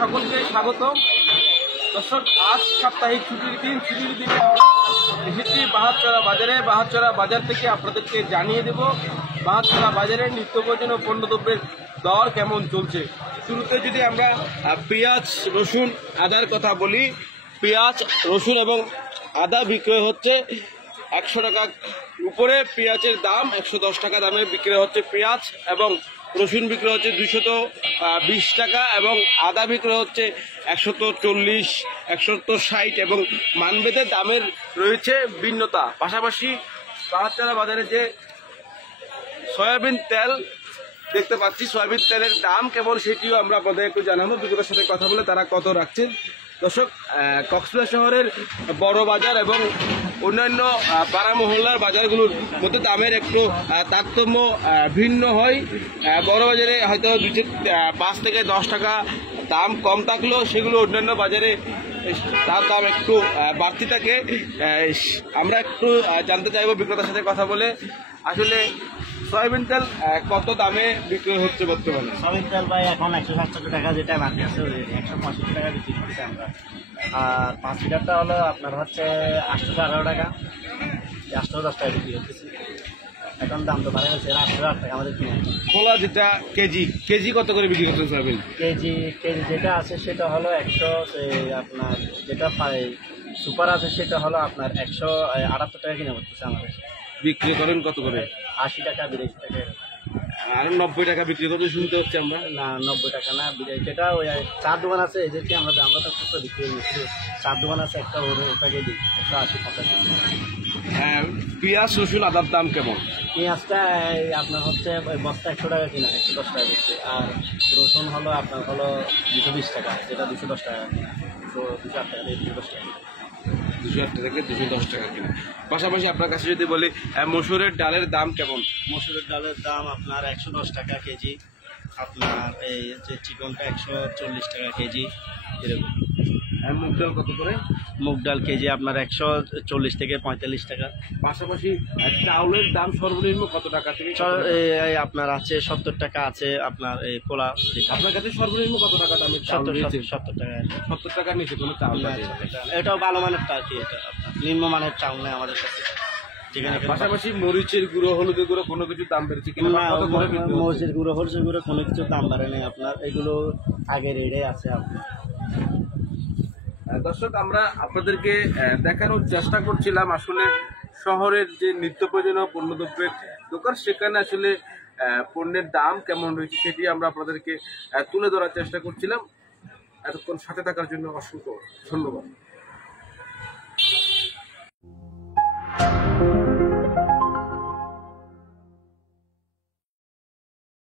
সকলকে স্বাগতম। দর্শক, আজ সাপ্তাহিক ছুটির দিনে আমরা এসেছি বাহারচরা বাজারে। বাহারচরা বাজার থেকে আপনাদেরকে জানিয়ে দেব বাহারচরা বাজারে নিত্য প্রয়োজনীয় পণ্যদ্রব্যের দর কেমন চলছে। শুরুতে যদি আমরা পেঁয়াজ, রসুন, আদার কথা বলি, পেঁয়াজ, রসুন এবং আদা বিক্রয় হচ্ছে 100 টাকা উপরে। পেঁয়াজের দাম 110 টাকা দামে বিক্রি হচ্ছে পেঁয়াজ, এবং রসুন বিক্রি হচ্ছে 220 টাকা, এবং আদা বিক্রি হচ্ছে 140, 160, এবং মানভেদে দামের রয়েছে ভিন্নতা। পাশাপাশি বাহারচরা বাজারে যে সয়াবিন তেল দেখতে পাচ্ছি, সয়াবিন তেলের দাম কেমন সেটিও আমরা আপনাদের একটু জানাবো। বিক্রেতার সাথে কথা বলে তারা কত রাখছেন। দর্শক, কক্সবাজার শহরের বড় বাজার এবং অন্যান্য পাড়া মহল্লার বাজারগুলোর মধ্যে দামের একটু তারতম্য ভিন্ন হয়। বড় বাজারে হয়তো 5 থেকে 10 টাকা দাম কম থাকলেও সেগুলো অন্যান্য বাজারে তার দাম একটু বাড়তি থাকে। আমরা একটু জানতে চাইবো বিক্রেতার সাথে কথা বলে, আসলে সয়াবিন তেল কত দামে বিক্রি হচ্ছে বর্তমানে? সয়াবিন তেল ভাই এখন 167 টাকা, যেটা মার্কেট আছে 165 টাকা বিক্রি করছি আমরা। আর 5 লিটারটা হলো আপনার হচ্ছে 811 টাকা, 810 টাকা বিক্রি করতেছি। এখন দাম তো বাড়ে গেছে, 808 টাকা আমাদের কিনে। খোলা যেটা কেজি কত করে বিক্রি করছেন সয়াবিন? কেজি যেটা আছে সেটা হলো 100, আপনার যেটা সুপার আছে সেটা হলো আপনার 178 টাকা কিনে করতেছে আমাদের। বিক্রি করেন কত করে? 80 টাকা, 82 টাকা। আর 90 টাকা বিক্রি করতে শুনতে হচ্ছে আমরা। না, 90 টাকা না, যেটা ওই 4 দোকান আছে এই যে আমরা তো বিক্রি করছি। 4 দোকান আছে, একটা ওটাকে দিই 180-85। পেঁয়াজ, রসুন, আদার দাম কেমন? পেঁয়াজটা আপনার হচ্ছে বস্তা 100 টাকা কিনা, 110 টাকা দিচ্ছে। আর রসুন হলো আপনার হলো 220 টাকা, যেটা 210 টাকা, 208 টাকা, 210 টাকা, 208 থেকে 210 টাকা কিনা। পাশাপাশি আপনার কাছে যদি বলি মসুরের ডালের দাম কেমন? মসুরের ডালের দাম আপনার 110 টাকা কেজি। আপনার এই যে চিকনটা 140 টাকা কেজি, এরকম। মুগ ডাল কত করে? মুগ ডাল কেজি আপনার 140 থেকে 45 টাকা। পাশাপাশি চাউলের দাম সর্বনিম্ন কত টাকা থেকে? আপনার আছে 70 টাকা আছে আপনার এই পোলা। আপনার কাছে সর্বনিম্ন কত টাকা দামের চাউল রয়েছে? 70 টাকা। 70 টাকার নিচে কোনো চাউল নেই। এটাও ভালো মানের আর কি, এটা নিম্নমানের চাউল নেই আমাদের কাছে। পাশাপাশি মরিচের গুঁড়ো, হলুদের গুঁড়ো কোনো কিছু দাম বেড়েছে কিনা? মরিচের গুঁড়ো, হলুদের গুঁড়ো কোনো কিছু দাম বাড়ে নেই আপনার, এগুলো আগের রেটে আছে আপনার। দর্শক, আমরা আপনাদেরকে দেখানোর চেষ্টা করছিলাম আসলে শহরের যে নিত্য প্রয়োজনীয় পণ্যদ্রব্যের দোকান, সেখানে আসলে পণ্যের দাম কেমন রয়েছে সেটি আমরা আপনাদেরকে তুলে ধরার চেষ্টা করছিলাম। এতক্ষণ সাথে থাকার জন্য অসংখ্য ধন্যবাদ।